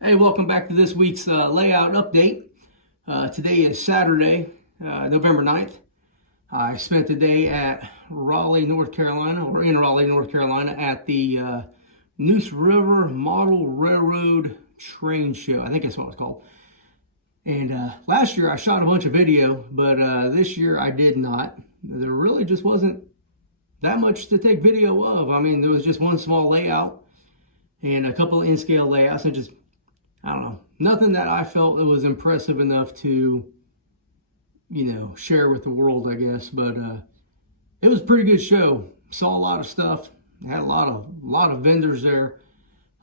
Hey, welcome back to this week's layout update. Today is Saturday, November 9th. I spent the day at Raleigh, North Carolina, or in Raleigh, North Carolina, at the Neuse River Model Railroad Train Show. I think that's what it's called. And last year I shot a bunch of video, but this year I did not. There really just wasn't that much to take video of. I mean, there was just one small layout and a couple of in-scale layouts, and just, I don't know, nothing that I felt that was impressive enough to, share with the world, I guess. But it was a pretty good show. Saw a lot of stuff. Had a lot of vendors there.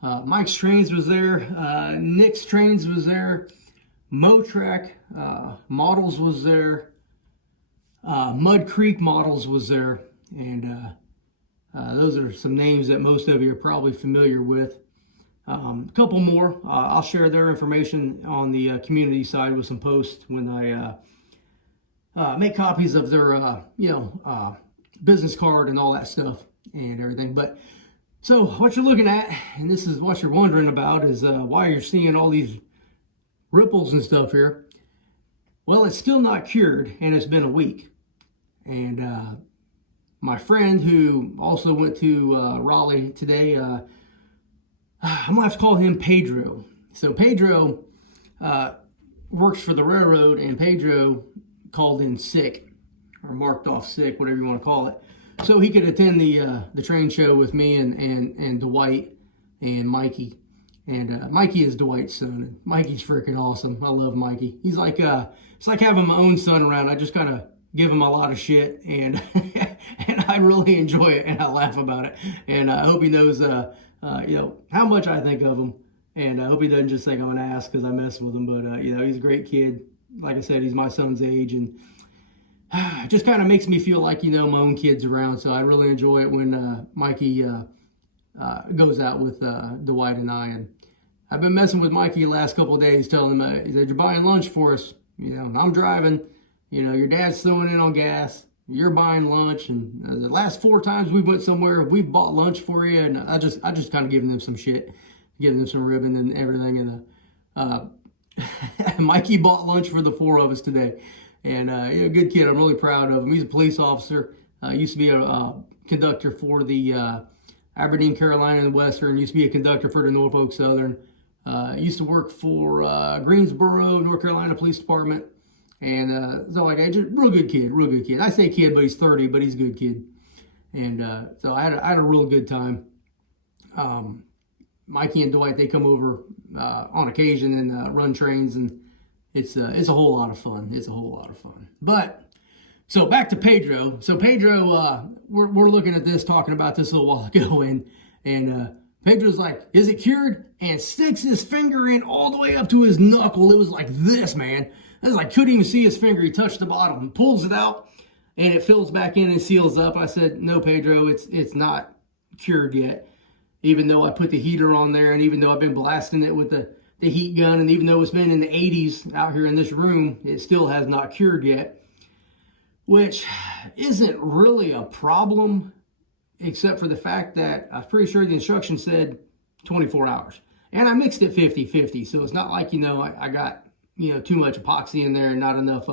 Mike's Trains was there. Nick's Trains was there. Motrack Models was there. Mud Creek Models was there. And those are some names that most of you are probably familiar with. A couple more. I'll share their information on the community side with some posts when I make copies of their, business card and all that stuff and everything. But so what you're looking at, and this is what you're wondering about, is why you're seeing all these ripples and stuff here. Well, it's still not cured, and it's been a week. And my friend who also went to Raleigh today, I'm gonna have to call him Pedro. So Pedro works for the railroad, and Pedro called in sick, or marked off sick, whatever you want to call it, so he could attend the train show with me and Dwight and Mikey. And Mikey is Dwight's son. And Mikey's freaking awesome. I love Mikey. He's like it's like having my own son around. I just kind of give him a lot of shit, and and I really enjoy it, and I laugh about it. And I hope he knows how much I think of him, and I hope he doesn't just think I'm an ass because I mess with him. But he's a great kid. Like I said, he's my son's age, and it just kind of makes me feel like my own kid's around. So I really enjoy it when Mikey goes out with Dwight and I. And I've been messing with Mikey the last couple of days, telling him, he said, "You're buying lunch for us. I'm driving. Your dad's throwing in on gas. You're buying lunch." And the last 4 times we went somewhere, we've bought lunch for you. And I just kind of giving them some shit, giving them some ribbon and everything. And Mikey bought lunch for the 4 of us today. And a good kid. I'm really proud of him. He's a police officer. Used to be a conductor for the Aberdeen, Carolina, and Western. Used to be a conductor for the Norfolk Southern. Used to work for Greensboro, North Carolina Police Department. And so, just real good kid. I say kid, but he's 30, but he's a good kid. And so I had a real good time. Mikey and Dwight, they come over on occasion and run trains, and it's a whole lot of fun. It's a whole lot of fun. But so back to Pedro. So Pedro, we're looking at this, talking about this a little while ago, and Pedro's like, "Is it cured?" And sticks his finger in all the way up to his knuckle. It was like this, man. I was like, couldn't even see his finger. He touched the bottom, pulls it out, and it fills back in and seals up. I said, "No, Pedro, it's not cured yet." Even though I put the heater on there, and even though I've been blasting it with the heat gun, and even though it's been in the 80s out here in this room, it still has not cured yet, which isn't really a problem, except for the fact that I'm pretty sure the instructions said 24 hours. And I mixed it 50-50, so it's not like, I got, too much epoxy in there and not enough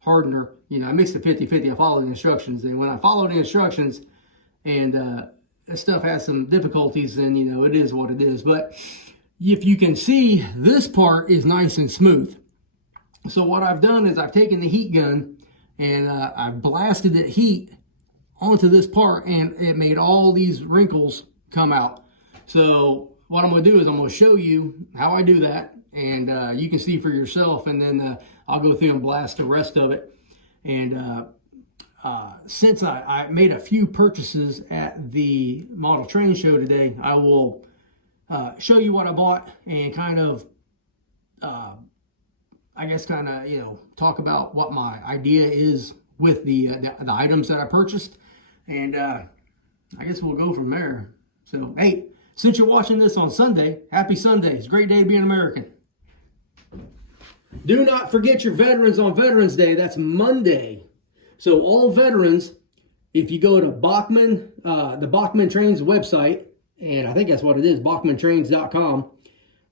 hardener. I mixed it 50-50. I followed the instructions. And when I follow the instructions and that stuff has some difficulties, then, it is what it is. But if you can see, this part is nice and smooth. So what I've done is I've taken the heat gun and I've blasted it heat onto this part, and it made all these wrinkles come out. So what I'm going to do is I'm going to show you how I do that, and you can see for yourself, and then I'll go through and blast the rest of it. And since I made a few purchases at the model train show today, I will show you what I bought and kind of talk about what my idea is with the items that I purchased, and I guess we'll go from there. So hey, since you're watching this on Sunday, happy Sunday. It's a great day to be an American. Do not forget your veterans on Veterans Day. That's Monday. So all veterans, if you go to the Bachmann Trains website, and I think that's what it is, bachmanntrains.com,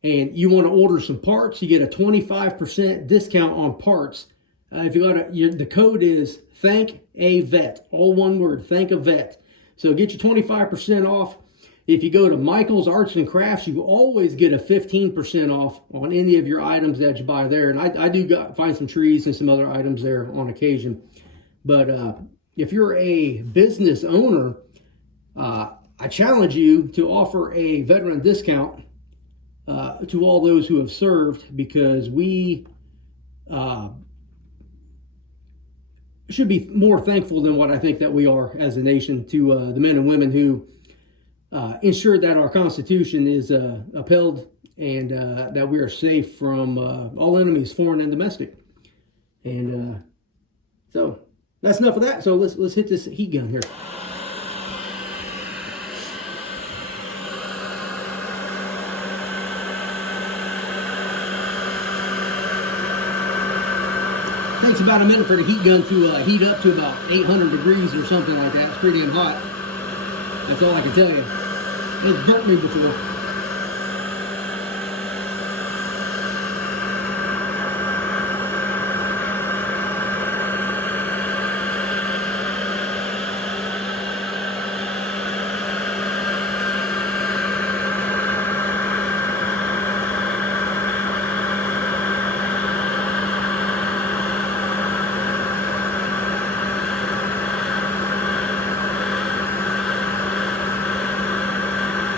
and you want to order some parts, you get a 25% discount on parts. If you got the code is thankavet, all one word, thankavet. So get you 25% off. If you go to Michael's Arts and Crafts, you always get a 15% off on any of your items that you buy there. And I do find some trees and some other items there on occasion. But if you're a business owner, I challenge you to offer a veteran discount to all those who have served, because we should be more thankful than what I think that we are as a nation to the men and women who ensured that our Constitution is upheld, and that we are safe from all enemies, foreign and domestic. And so that's enough of that. So let's hit this heat gun here. Takes about a minute for the heat gun to heat up to about 800 degrees or something like that. It's pretty damn hot. That's all I can tell you. It's burnt me before.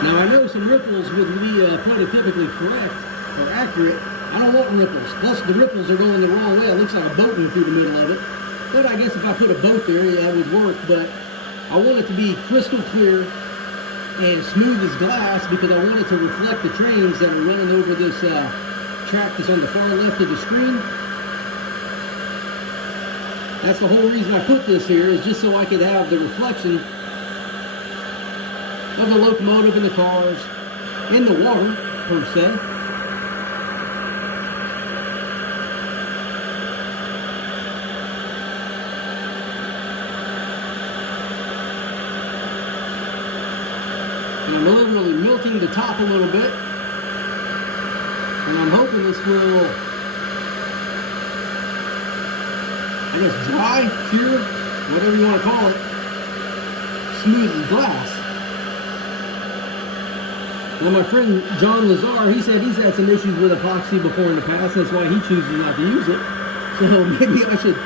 Now I know some ripples would be prototypically correct or accurate. I don't want ripples. Plus the ripples are going the wrong way. It looks like a boat went through the middle of it. But I guess if I put a boat there, yeah, that would work. But I want it to be crystal clear and smooth as glass, because I want it to reflect the trains that are running over this track that's on the far left of the screen. That's the whole reason I put this here, is just so I could have the reflection of the locomotive and the cars in the water, per se. And I'm literally milking the top a little bit, and I'm hoping this will, I guess, dry, cure, whatever you want to call it, smooth as glass. Well, my friend John Lazar, he said he's had some issues with epoxy before in the past. That's why he chooses not to use it. So maybe I should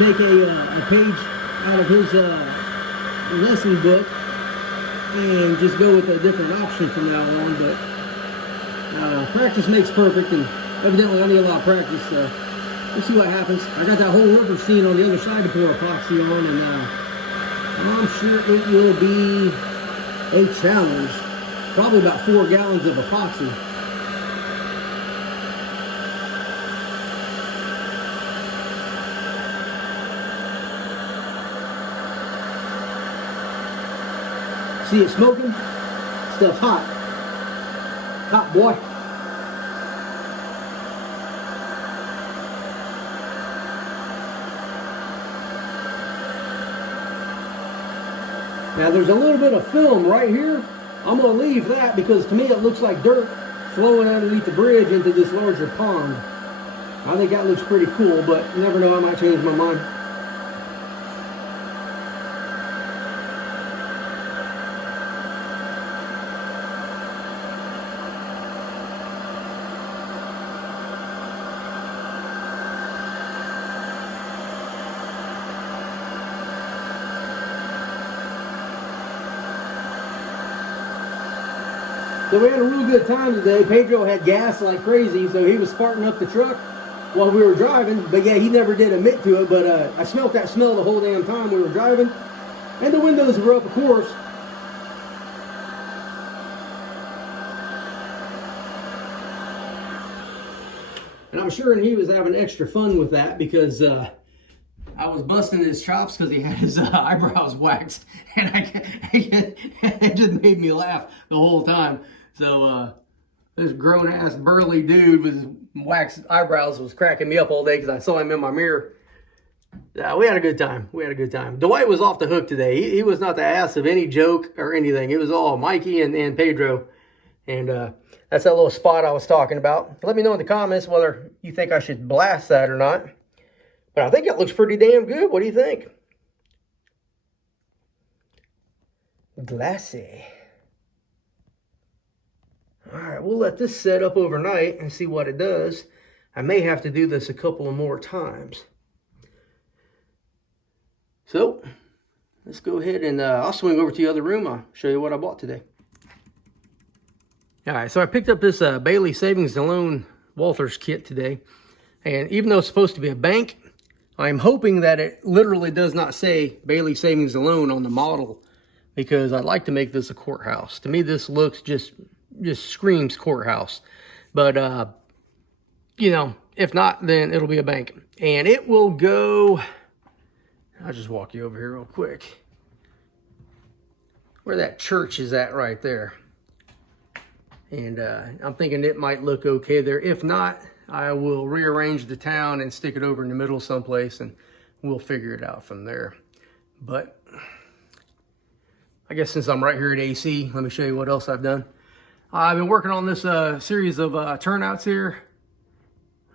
take a page out of his lesson book and just go with a different option from now on. But practice makes perfect, and evidently I need a lot of practice. We'll see what happens. I got that whole river scene on the other side to pour epoxy on, and I'm sure it will be a challenge. Probably about 4 gallons of epoxy. See it smoking? Stuff's hot. Hot, boy. Now there's a little bit of film right here. I'm going to leave that because to me it looks like dirt flowing underneath the bridge into this larger pond. I think that looks pretty cool, but you never know, I might change my mind. So we had a real good time today. Pedro had gas like crazy, so he was farting up the truck while we were driving. But yeah, he never did admit to it, but I smelled that smell the whole damn time we were driving. And the windows were up, of course. And I'm sure he was having extra fun with that, because I was busting his chops because he had his eyebrows waxed. And it just made me laugh the whole time. So this grown-ass burly dude with waxed eyebrows was cracking me up all day because I saw him in my mirror. We had a good time. We had a good time. Dwight was off the hook today. He was not the ass of any joke or anything. It was all Mikey and Pedro. And that's that little spot I was talking about. Let me know in the comments whether you think I should blast that or not. But I think it looks pretty damn good. What do you think? Glassy. All right, we'll let this set up overnight and see what it does. I may have to do this a couple of more times. So, let's go ahead and I'll swing over to the other room. I'll show you what I bought today. All right, so I picked up this Bailey Savings and Loan Walthers kit today. And even though it's supposed to be a bank, I'm hoping that it literally does not say Bailey Savings and Loan on the model, because I'd like to make this a courthouse. To me, this looks just screams courthouse. But, you know, if not, then it'll be a bank. And it will go, I'll just walk you over here real quick. Where that church is at right there. And I'm thinking it might look okay there. If not, I will rearrange the town and stick it over in the middle someplace, and we'll figure it out from there. But I guess since I'm right here at AC, let me show you what else I've done. I've been working on this series of turnouts here.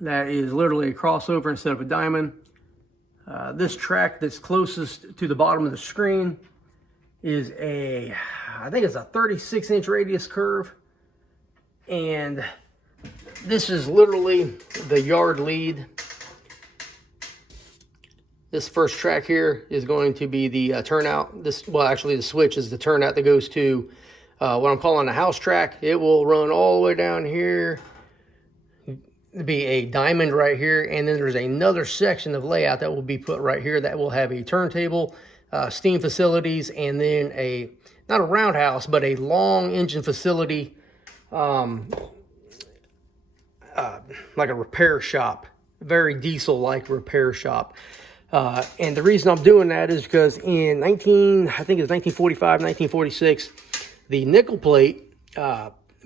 That is literally a crossover instead of a diamond. This track that's closest to the bottom of the screen is I think it's a 36-inch radius curve. And this is literally the yard lead. This first track here is going to be the turnout. Well, actually the switch is the turnout that goes to what I'm calling a house track. It will run all the way down here. It'll be a diamond right here. And then there's another section of layout that will be put right here that will have a turntable, steam facilities, and then not a roundhouse, but a long engine facility, like a repair shop, very diesel-like repair shop. And the reason I'm doing that is because in I think it's 1945, 1946, the nickel plate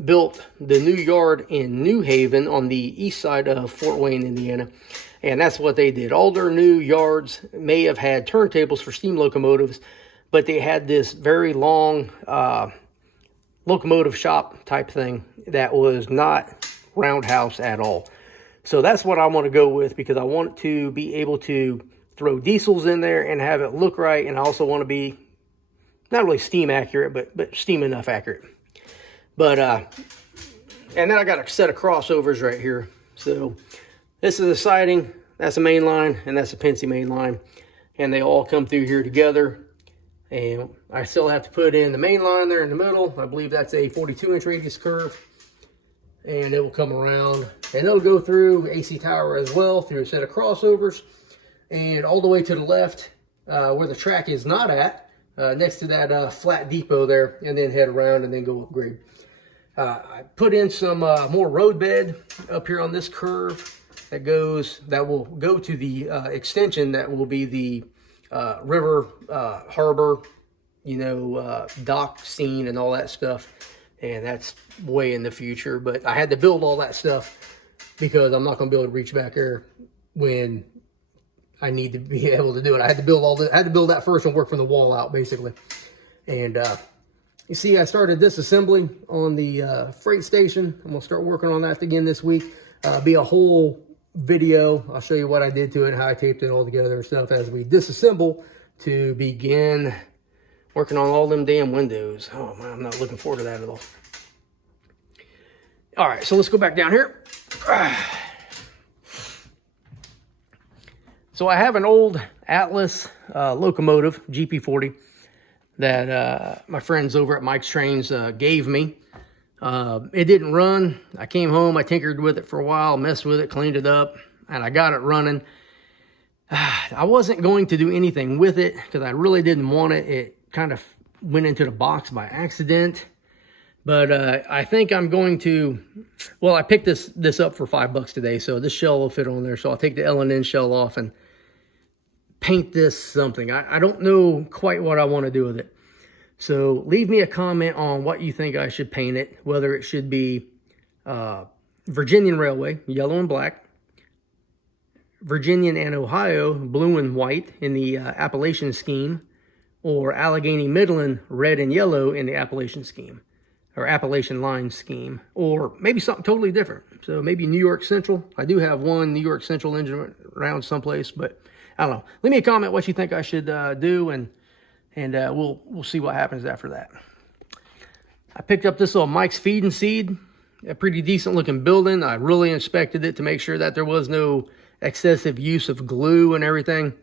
built the new yard in New Haven on the east side of Fort Wayne, Indiana. And that's what they did. All their new yards may have had turntables for steam locomotives, but they had this very long locomotive shop type thing that was not roundhouse at all. So that's what I want to go with, because I want to be able to throw diesels in there and have it look right. And I also want to be not really steam accurate, but steam enough accurate. But and then I got a set of crossovers right here. So this is the siding, that's the main line, and that's the Pennsy main line, and they all come through here together. And I still have to put in the main line there in the middle. I believe that's a 42-inch radius curve. And it will come around, and it'll go through AC tower as well, through a set of crossovers, and all the way to the left where the track is not at, next to that flat depot there, and then head around and then go upgrade. I put in some more road bed up here on this curve that will go to the extension that will be the river harbor, you know, dock scene and all that stuff. And that's way in the future. But I had to build all that stuff because I'm not going to be able to reach back there when I need to be able to do it. I had to build that first and work from the wall out, basically. And you see, I started disassembly on the freight station. I'm going to start working on that again this week. Be a whole video. I'll show you what I did to it, how I taped it all together and stuff as we disassemble to begin working on all them damn windows. Oh man, I'm not looking forward to that at all. All right, so let's go back down here. So I have an old Atlas locomotive, GP40, that my friends over at Mike's Trains gave me. It didn't run. I came home, I tinkered with it for a while, messed with it, cleaned it up, and I got it running. I wasn't going to do anything with it because I really didn't want it. It kind of went into the box by accident. But I think I'm going to, well, I picked this up for $5 today, so this shell will fit on there. So I'll take the L&N shell off and paint this something. I don't know quite what I want to do with it. So leave me a comment on what you think I should paint it, whether it should be Virginian Railway, yellow and black, Virginian and Ohio, blue and white in the Appalachian scheme, or Allegheny Midland, red and yellow in the Appalachian scheme. or Appalachian line scheme, or maybe something totally different. So maybe New York Central. I do have one New York Central engine around someplace, but I don't know. Leave me a comment what you think I should do, and we'll see what happens after that. I picked up this little Mike's Feed and Seed, a pretty decent looking building. I really inspected it to make sure that there was no excessive use of glue and everything.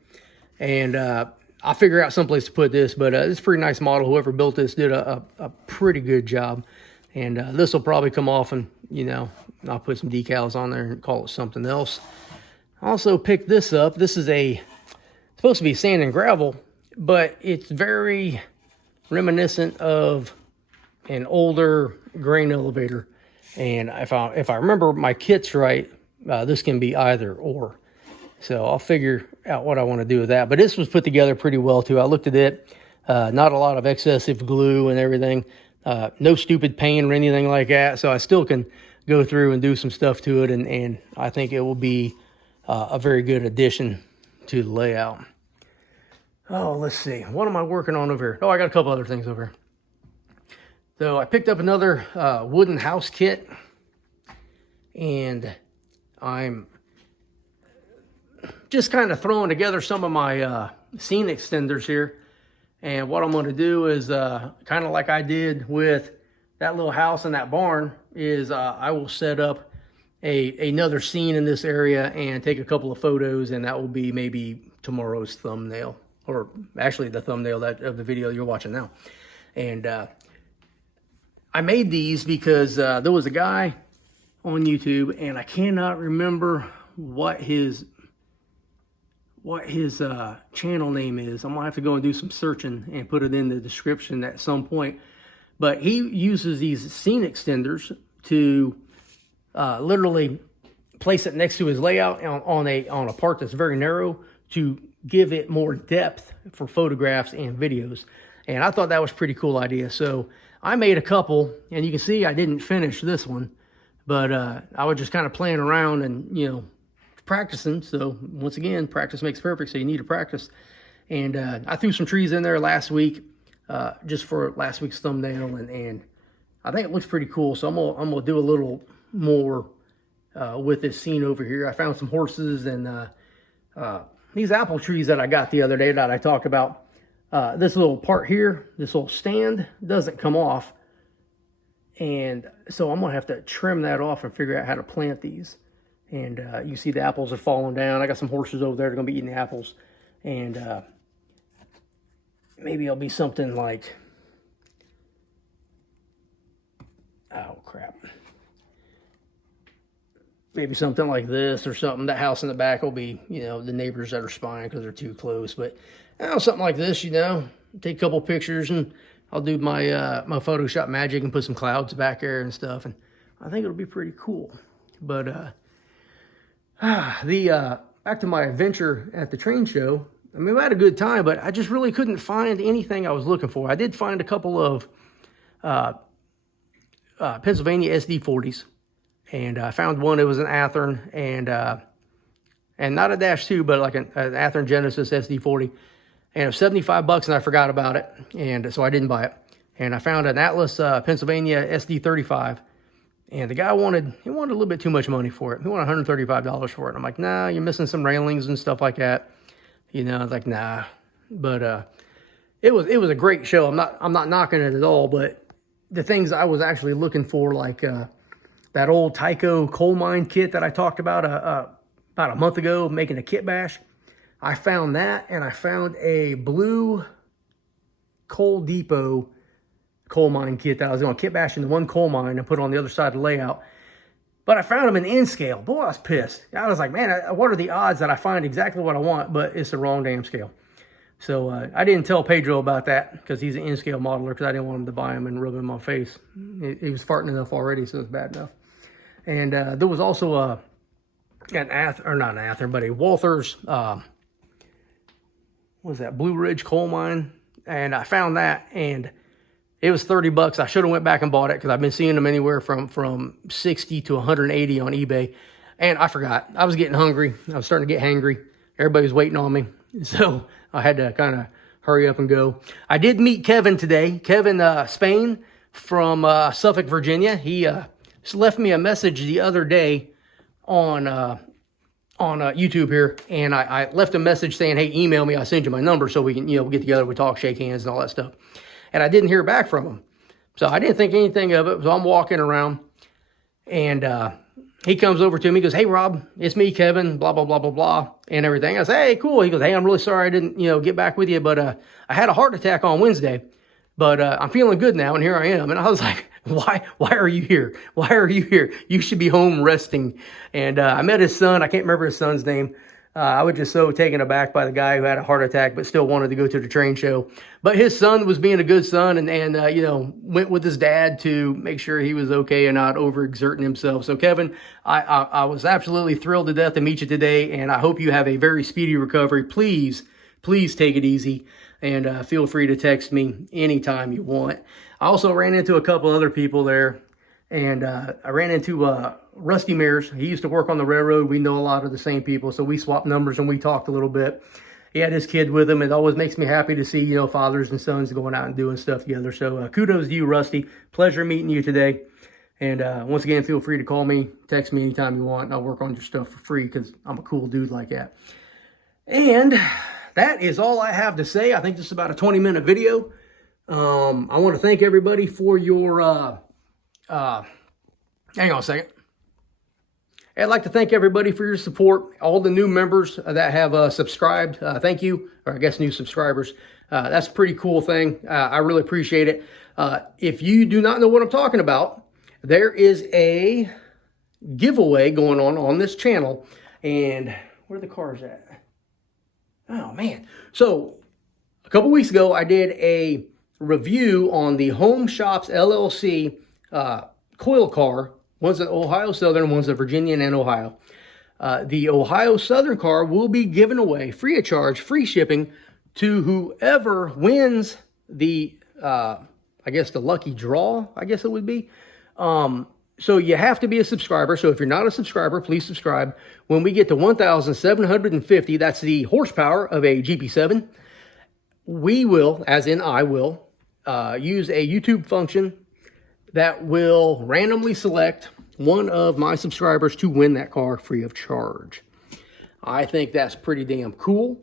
And I'll figure out someplace to put this, but it's a pretty nice model. Whoever built this did a pretty good job. And this will probably come off, and, you know, I'll put some decals on there and call it something else. I also picked this up. This is supposed to be sand and gravel, but it's very reminiscent of an older grain elevator. And if I remember my kits right, this can be either or. So I'll figure out what I want to do with that. But this was put together pretty well too. I looked at it, not a lot of excessive glue and everything, no stupid paint or anything like that. So I still can go through and do some stuff to it, and I think it will be a very good addition to the layout. Oh, let's see. What am I working on over here? Oh, I got a couple other things over here. So I picked up another wooden house kit, and I'm just kind of throwing together some of my scene extenders here. And what I'm going to do is kind of like I did with that little house and that barn, is I will set up another scene in this area and take a couple of photos, and that will be maybe tomorrow's thumbnail, or actually the thumbnail of the video you're watching now. And I made these because there was a guy on YouTube, and I cannot remember what his channel name is. I'm gonna have to go and do some searching and put it in the description at some point. But he uses these scene extenders to literally place it next to his layout on a part that's very narrow to give it more depth for photographs and videos. And I thought that was a pretty cool idea. So I made a couple, and you can see I didn't finish this one, but I was just kind of playing around and, you know, practicing. So once again, practice makes perfect, so you need to practice. And I threw some trees in there last week, just for last week's thumbnail, and I think it looks pretty cool. So I'm gonna do a little more with this scene over here. I found some horses and these apple trees that I got the other day that I talked about. This little part here, this little stand, doesn't come off, and so I'm gonna have to trim that off and figure out how to plant these. And you see the apples are falling down. I got some horses over there that are gonna be eating the apples, and maybe it'll be something like, oh crap, maybe something like this or something. That house in the back will be, you know, the neighbors that are spying because they're too close. But something like this, you know, take a couple pictures, and I'll do my my Photoshop magic and put some clouds back there and stuff, and I think it'll be pretty cool. But back to my adventure at the train show. I mean, we had a good time, but I just really couldn't find anything I was looking for. I did find a couple of Pennsylvania SD40s, and I found one. It was an Athearn, and not a -2, but like an Athearn Genesis SD40, and it was $75, and I forgot about it, and so I didn't buy it. And I found an Atlas Pennsylvania SD35. And the guy wanted a little bit too much money for it. He wanted $135 for it. I'm like, nah, you're missing some railings and stuff like that. You know, I was like, nah. But it was a great show. I'm not knocking it at all. But the things I was actually looking for, like that old Tyco coal mine kit that I talked about a month ago, making a kit bash. I found that, and I found a blue Coal Depot coal mine kit that I was going to kit bash into one coal mine and put on the other side of the layout. But I found them in N scale. Boy, I was pissed. I was like, man, what are the odds that I find exactly what I want, but it's the wrong damn scale? So I didn't tell Pedro about that because he's an N scale modeler, because I didn't want him to buy them and rub them in my face. He was farting enough already, so it's bad enough. And there was also not an Athearn, but a Walther's, what was that, Blue Ridge coal mine. And I found that, and it was $30. I should have went back and bought it, because I've been seeing them anywhere from 60 to 180 on eBay. And I forgot. I was getting hungry. I was starting to get hangry. Everybody was waiting on me. So I had to kind of hurry up and go. I did meet Kevin today. Kevin Spain from Suffolk, Virginia. He left me a message the other day on YouTube here, and I left a message saying, hey, email me, I'll send you my number so we can, get together, we talk, shake hands and all that stuff. And I didn't hear back from him. So I didn't think anything of it. So I'm walking around, and he comes over to me, he goes, hey, Rob, it's me, Kevin, blah, blah, blah, blah, blah, and everything. I say, hey, cool. He goes, hey, I'm really sorry I didn't, get back with you, but I had a heart attack on Wednesday, but I'm feeling good now, and here I am. And I was like, why are you here? Why are you here? You should be home resting. And I met his son. I can't remember his son's name. I was just so taken aback by the guy who had a heart attack but still wanted to go to the train show. But his son was being a good son and went with his dad to make sure he was okay and not overexerting himself. So, Kevin, I was absolutely thrilled to death to meet you today, and I hope you have a very speedy recovery. Please take it easy, and feel free to text me anytime you want. I also ran into a couple other people there, and I ran into Rusty Mears. He used to work on the railroad. We know a lot of the same people, so we swapped numbers and we talked a little bit. He had his kid with him. It always makes me happy to see, fathers and sons going out and doing stuff together. So kudos to you, Rusty. Pleasure meeting you today. And once again, feel free to call me, text me anytime you want, and I'll work on your stuff for free because I'm a cool dude like that. And that is all I have to say. I think this is about a 20-minute video. I want to thank everybody for your, hang on a second. I'd like to thank everybody for your support, all the new members that have subscribed. Thank you, or I guess new subscribers. That's a pretty cool thing. I really appreciate it. If you do not know what I'm talking about, there is a giveaway going on this channel. And where are the cars at? Oh, man. So a couple weeks ago, I did a review on the Home Shops LLC coil car. One's an Ohio Southern, one's a Virginian and Ohio. The Ohio Southern car will be given away free of charge, free shipping to whoever wins the, I guess the lucky draw, I guess it would be. So you have to be a subscriber. So if you're not a subscriber, please subscribe. When we get to 1,750, that's the horsepower of a GP7, we will, as in I will, use a YouTube function that will randomly select one of my subscribers to win that car free of charge. I think that's pretty damn cool.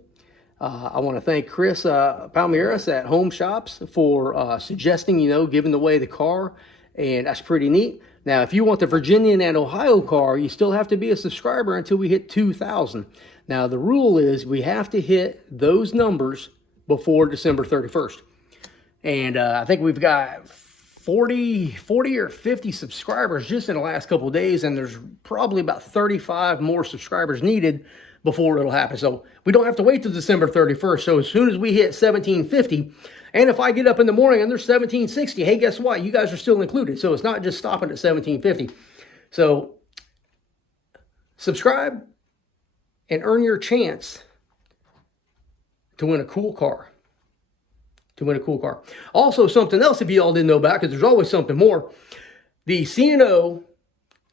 I want to thank Chris Palmeiras at Home Shops for suggesting, giving away the car, and that's pretty neat. Now, if you want the Virginian and Ohio car, you still have to be a subscriber until we hit 2,000. Now, the rule is we have to hit those numbers before December 31st. And I think we've got 40 or 50 subscribers just in the last couple of days, and there's probably about 35 more subscribers needed before it'll happen. So we don't have to wait till December 31st. So as soon as we hit 1750, and if I get up in the morning and there's 1760, hey, guess what? You guys are still included. So it's not just stopping at 1750. So subscribe and earn your chance to win a cool car. Also, something else, if you all didn't know about, because there's always something more, the C&O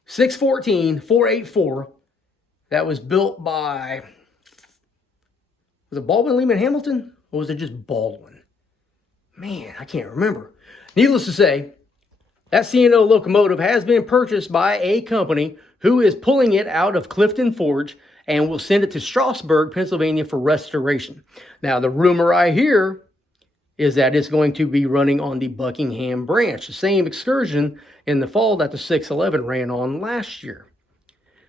614-484 that was built by, was it Baldwin, Lehman, Hamilton, or was it just Baldwin? Man, I can't remember. Needless to say, that C&O locomotive has been purchased by a company who is pulling it out of Clifton Forge and will send it to Strasburg, Pennsylvania for restoration. Now, the rumor I hear is that it's going to be running on the Buckingham branch, the same excursion in the fall that the 611 ran on last year.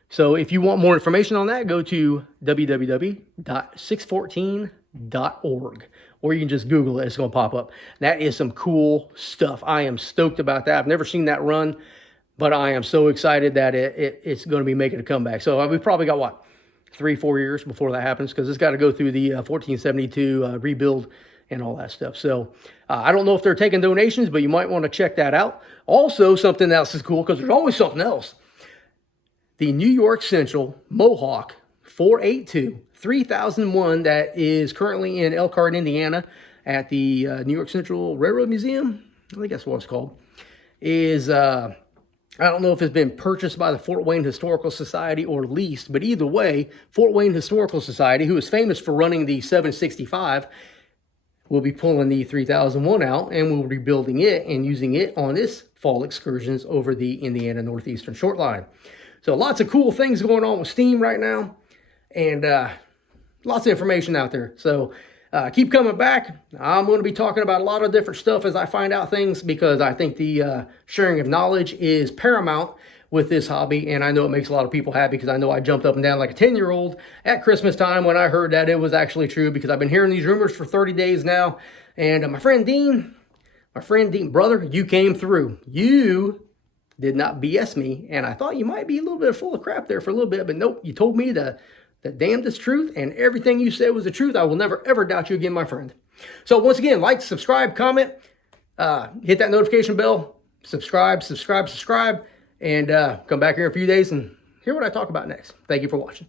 So if you want more information on that, go to www.614.org, or you can just Google it. It's going to pop up. That is some cool stuff. I am stoked about that. I've never seen that run, but I am so excited that it's going to be making a comeback. So we've probably got, 3-4 years before that happens, because it's got to go through the 1472 rebuild and all that stuff. So I don't know if they're taking donations, but you might want to check that out. Also, something else is cool, because there's always something else. The New York Central Mohawk 482 3001 that is currently in Elkhart, Indiana at the New York Central Railroad Museum, I think that's what it's called, is, I don't know if it's been purchased by the Fort Wayne Historical Society or leased, but either way, Fort Wayne Historical Society, who is famous for running the 765, we'll be pulling the 3001 out and we'll be rebuilding it and using it on its fall excursions over the Indiana Northeastern Shortline. So lots of cool things going on with steam right now, and lots of information out there. So keep coming back. I'm going to be talking about a lot of different stuff as I find out things, because I think the sharing of knowledge is paramount with this hobby, and I know it makes a lot of people happy, because I know I jumped up and down like a 10-year-old at Christmas time when I heard that it was actually true, because I've been hearing these rumors for 30 days now. And my friend Dean, brother, you came through. You did not BS me, and I thought you might be a little bit full of crap there for a little bit, but nope, you told me the damnedest truth, and everything you said was the truth. I will never, ever doubt you again, my friend. So once again, like, subscribe, comment, hit that notification bell, subscribe, and come back here in a few days and hear what I talk about next. Thank you for watching.